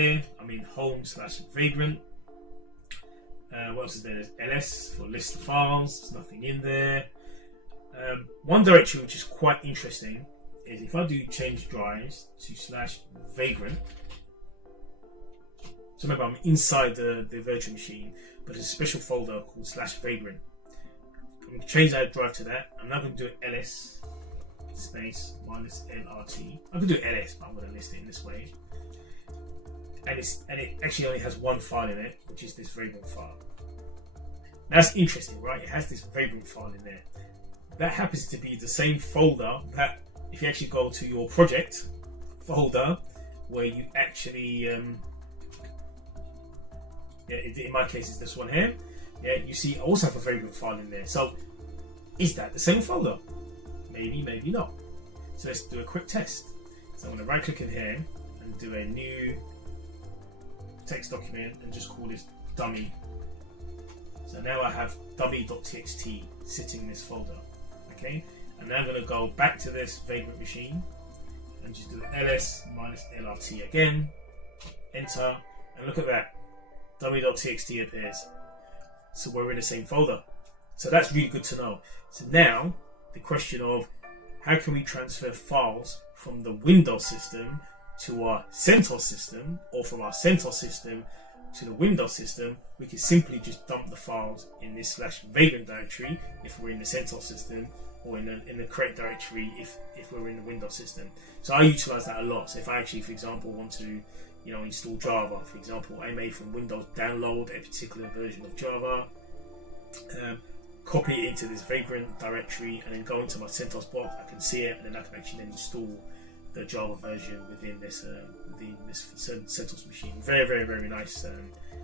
here. I'm in home/Vagrant. What else is there? There's ls for list of files. There's nothing in there. One directory which is quite interesting is if I do change drives to /Vagrant. So remember, I'm inside the virtual machine, but there's a special folder called /Vagrant. I'm going to change that drive to that. I'm now going to do ls space -lrt. I could do ls, but I'm going to list it in this way. And it actually only has one file in it, which is this Vagrant file. That's interesting, right? It has this Vagrant file in there. That happens to be the same folder that, if you actually go to your project folder, where you actually, in my case, it's this one here. Yeah, you see, I also have a Vagrant file in there. So, is that the same folder? Maybe, maybe not. So let's do a quick test. So I'm going to right click in here and do a new text document and just call this dummy. So now I have dummy.txt sitting in this folder. Okay, and now I'm going to go back to this Vagrant machine and just do ls -lrt again, enter, and look at that, dummy.txt appears. So we're in the same folder. So that's really good to know. So now the question of how can we transfer files from the Windows system to our CentOS system, or from our CentOS system to the Windows system, we can simply just dump the files in this /Vagrant directory if we're in the CentOS system, or in the correct directory if we're in the Windows system. So I utilize that a lot. So if I actually, for example, want to install Java, for example, I may from Windows download a particular version of Java, copy it into this Vagrant directory, and then go into my CentOS box. I can see it, and then I can actually then install the Java version within this CentOS machine. Very, very, very nice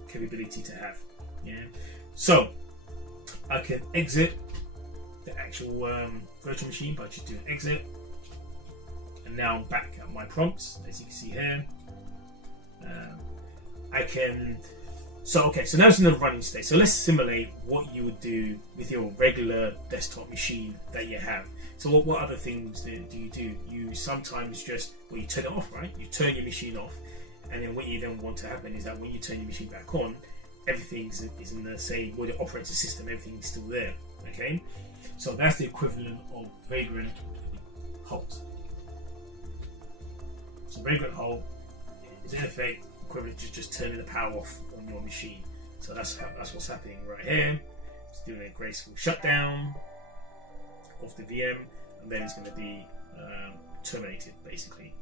capability to have. Yeah. So I can exit the actual virtual machine by just doing exit, and now I'm back at my prompts, as you can see here. I can. So now it's in the running state. So let's simulate what you would do with your regular desktop machine that you have. So what other things do you do? You sometimes just, you turn it off, right? You turn your machine off, and then what you then want to happen is that when you turn your machine back on, everything is in the same, with the operating system, everything is still there, okay? So that's the equivalent of Vagrant halt. So Vagrant halt is in effect equivalent to just turning the power off on your machine. So that's what's happening right here. It's doing a graceful shutdown of the VM, and then it's going to be terminated basically.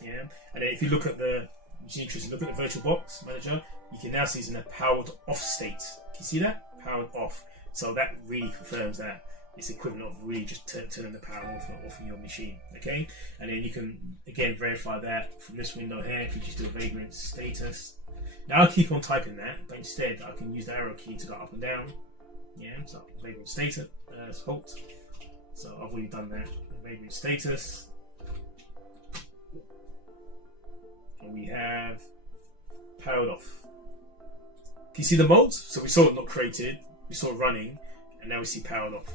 Yeah, and then if you look at which is interesting, look at the VirtualBox Manager, you can now see it's in a powered off state. Can you see that? Powered off. So that really confirms that it's equivalent of really just turning the power off in your machine. Okay, and then you can again verify that from this window here. If you just do a Vagrant status, now I'll keep on typing that, but instead I can use the arrow key to go up and down. Yeah, so Vagrant status, halt. So I've already done that. Vagrant status, and we have powered off. Can you see the modes? So we saw it not created, we saw it running, and now we see powered off.